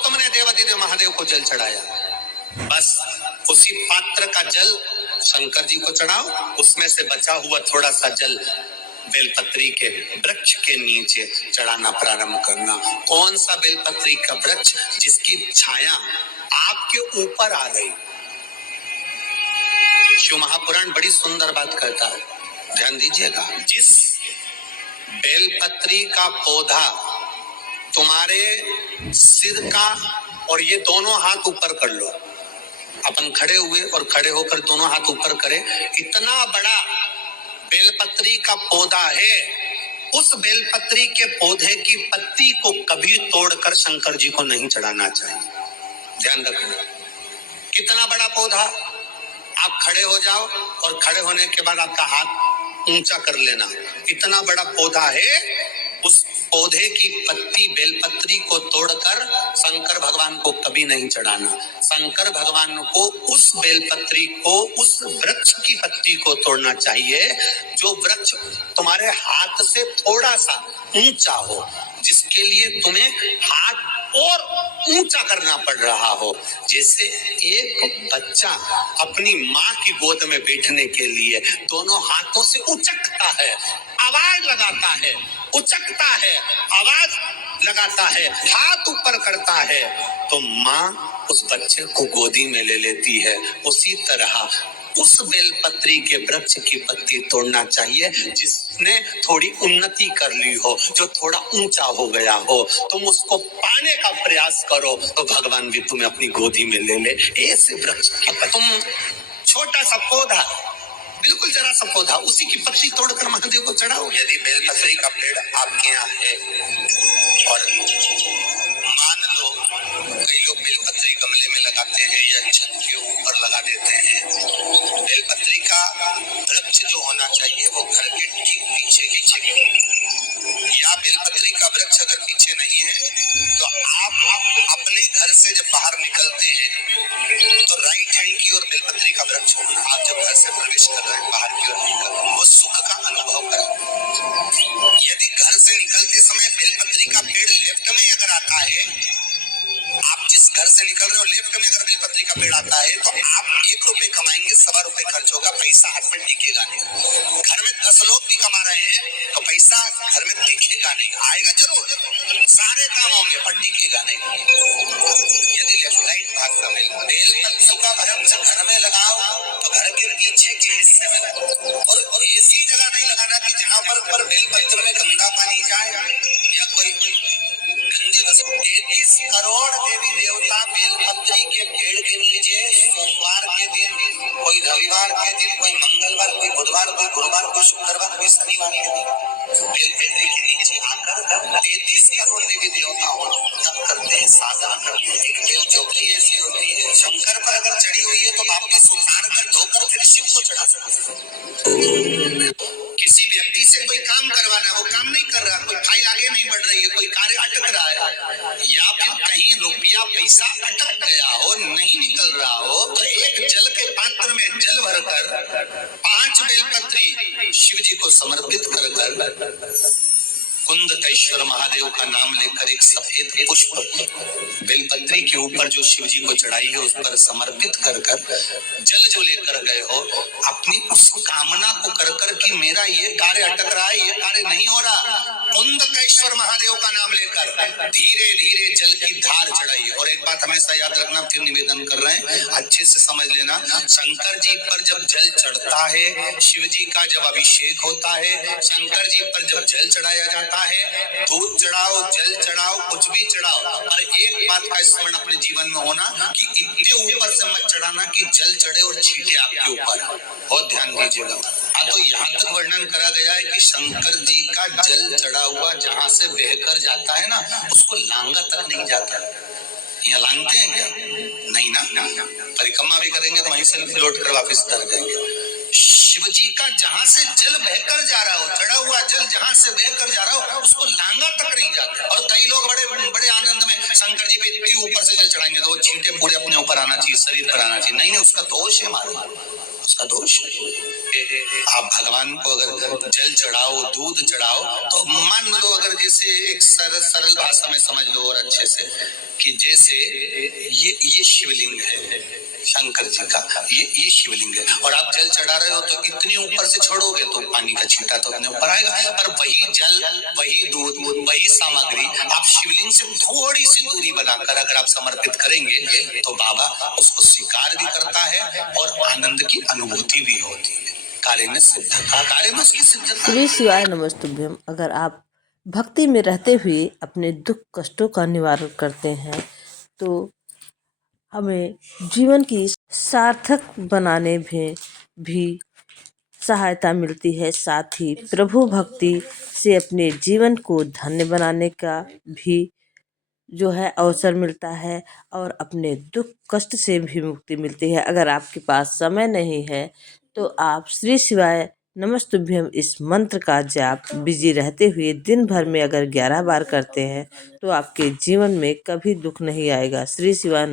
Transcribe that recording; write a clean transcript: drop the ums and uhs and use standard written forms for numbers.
तुमने देवादिदेव महादेव को जल चढ़ाया, बस उसी पात्र का जल शंकर जी को चढ़ाओ, उसमें से बचा हुआ थोड़ा सा जल बेलपत्री के वृक्ष के नीचे चढ़ाना प्रारंभ करना। कौन सा बेलपत्री का वृक्ष? जिसकी छाया आपके ऊपर आ गई। शिव महापुराण बड़ी सुंदर बात कहता है, ध्यान दीजिएगा। जिस बेलपत्री का पौधा तुम्हारे सिर का, और ये दोनों हाथ ऊपर कर लो, अपन खड़े हुए और खड़े होकर दोनों हाथ ऊपर करें, इतना बड़ा बेलपत्री का पौधा है, उस बेलपत्री के पौधे की पत्ती को कभी तोड़कर शंकर जी को नहीं चढ़ाना चाहिए। ध्यान रखना, कितना बड़ा पौधा। आप खड़े हो जाओ और खड़े होने के बाद आपका हाथ ऊंचा कर लेना, इतना बड़ा पौधा है, उस पौधे की पत्ती बेलपत्री को तोड़कर शंकर भगवान को कभी नहीं चढ़ाना। शंकर भगवान को उस बेलपत्री को, उस वृक्ष की पत्ती को तोड़ना चाहिए जो वृक्ष तुम्हारे हाथ से थोड़ा सा ऊंचा हो, जिसके लिए तुम्हें हाथ और ऊंचा करना पड़ रहा हो। जैसे एक बच्चा अपनी माँ की गोद में बैठने के लिए दोनों हाथों से उचकता है, आवाज लगाता है, उचकता है, आवाज लगाता है, हाथ ऊपर करता है, तो माँ उस बच्चे को गोदी में ले लेती है। उसी तरह उस बेलपत्री के वृक्ष की पत्ती तोड़ना चाहिए जिसने थोड़ी उन्नति कर ली हो, जो थोड़ा ऊंचा हो गया हो। तुम उसको पाने का प्रयास करो तो भगवान भी तुम्हें अपनी गोदी में ले ले। ऐसे वृक्ष की तुम छोटा सा पौधा, बिल्कुल जरा सा पौधा, उसी की पत्ती तोड़कर महादेव को चढ़ाओ। यदि बेलपत्री का पेड़ आपके यहाँ है और मान लो कई लोग बेलपत्री गमले में लगाते हैं या छत के ऊपर लगा देते हैं, बेलपत्री का वृक्ष जो होना चाहिए वो घर के ठीक पीछे ही चाहिए। या बेलपत्री का वृक्ष अगर पीछे नहीं है तो आप अपने घर से जब बाहर निकलते हैं तो राइट हैंड की ओर बेलपत्री का वृक्ष होगा। आप जब घर से प्रवेश कर रहे हैं, बाहर की ओर निकल रहे हैं, वो सुख का अनुभव करें। यदि घर से निकलते समय बेलपत्री का पेड़ लेफ्ट में अगर आता है, आप जिस घर से निकल रहे हो लेफ्ट में अगर बेलपत्री का पेड़ आता है तो आप 1 रुपए कमाएंगे, 1.25 रुपए खर्च होगा, पैसा हाथ में टिकेगा नहीं। घर में 10 लोग भी कमा रहे हैं तो पैसा घर में टिकेगा नहीं, आएगा जरूर, सारे काम होंगे पर टिकेगा नहीं। यदि लेफ्ट राइट भाग का बेलपत्री का वृक्ष घर में लगाओ तो घर के पीछे के हिस्से में लगाओ, और ऐसी जगह नहीं लगाना कि जहाँ पर बेलपत्र में गंदा पानी जाए या कोई गंदी वस्तु। 33 करोड़ देवी देवता बेलपत्री के पेड़ के नीचे सोमवार के दिन, कोई रविवार के दिन, कोई मंगलवार, कोई बुधवार, कोई गुरुवार, कोई शुक्रवार, कोई शनिवार के दिन बेलपत्री के नीचे आकर 33 करोड़ देवी देवता तप करते हैं, साधना करते हैं। एक बेल चौकी ऐसी होती है, शंकर पर अगर चढ़ी हुई है तो वापस उतार कर धोकर फिर शिव को चढ़ा सकते। किसी व्यक्ति से कोई काम करवाना, वो काम नहीं कर रहा, कोई फाइल आगे नहीं बढ़ रही है, कोई कार्य अटक रहा है, या फिर कहीं रुपया पैसा अटक गया हो, नहीं निकल रहा हो, तो एक जल के पात्र में जल भरकर 5 बेलपत्री शिव जी को समर्पित कर कुंदकेश्वर महादेव का नाम लेकर एक सफेद पुष्प बेलपत्री के ऊपर जो शिव जी को चढ़ाई है उस पर समर्पित कर जल जो लेकर गए हो, अपनी उस कामना को कर कि मेरा ये कार्य अटक रहा है, ये कार्य नहीं हो रहा, कुंदकेश्वर महादेव का नाम लेकर धीरे धीरे जल की धार चढ़ाई। और एक बात हमेशा याद रखना, फिर निवेदन कर रहे हैं, अच्छे से समझ लेना, शंकर जी पर जब जल चढ़ता है, शिव जी का जब अभिषेक होता है, शंकर जी पर जब जल चढ़ाया जाता है, दूध चढ़ाओ, जल चढ़ाओ, कुछ भी चढ़ाओ, और एक बात का स्मरण अपने जीवन में होना कि इतने ऊपर से मत चढ़ाना कि जल चढ़े और छींटे आपके ऊपर। बहुत ध्यान दीजिएगा। हाँ, तो यहाँ तक वर्णन करा गया है कि शंकर जी का जल चढ़ा हुआ जहाँ से बहकर जाता है ना, उसको लांगा तक नहीं जाता। यहाँ लांगते हैं क्या? नहीं ना, परिक्रमा भी करेंगे तो वहीं से लौट कर वापिस उतर जाएंगे। शिव जी का जहां से जल बहकर जा रहा हो, चढ़ा हुआ जल जहां से बहकर जा रहा हो, उसको लांगा तक नहीं जाता। और कई लोग बड़े बड़े आनंद में शंकर जी पे इतनी ऊपर से जल चढ़ाएंगे तो वो छींटे पूरे अपने ऊपर आना चाहिए। चाहिए, शरीर पर आना चाहिए। नहीं, उसका दोष है महाराज, उसका दोष है। आप भगवान को अगर जल चढ़ाओ, दूध चढ़ाओ, तो मान लो अगर जैसे एक सरल भाषा में समझ लो और अच्छे से, कि जैसे ये शिवलिंग है शंकर जी का, ये शिवलिंग है, और आप जल चढ़ा रहे हो तो इतनी ऊपर से छोड़ोगे तो पानी का छींटा तो अपने ऊपर आएगा, पर वही जल, वही दूध, वही सामग्री आप शिवलिंग से थोड़ी सी दूरी बनाकर अगर आप समर्पित करेंगे तो बाबा उसको स्वीकार भी करता है और आनंद की अनुभूति भी होती है। कार्य में सिद्धता, कार्य में उसकी सिद्धता। श्री शिवाय नमस्तुभ्यम। अगर आप भक्ति में रहते हुए अपने दुख कष्टों का निवारण करते हैं तो हमें जीवन की सार्थक बनाने में भी सहायता मिलती है। साथ ही प्रभु भक्ति से अपने जीवन को धन्य बनाने का भी जो है अवसर मिलता है और अपने दुख कष्ट से भी मुक्ति मिलती है। अगर आपके पास समय नहीं है तो आप श्री शिवाय नमस्तुभ्यम इस मंत्र का जाप बिजी रहते हुए दिन भर में अगर 11 बार करते हैं तो आपके जीवन में कभी दुख नहीं आएगा। श्री शिवाय।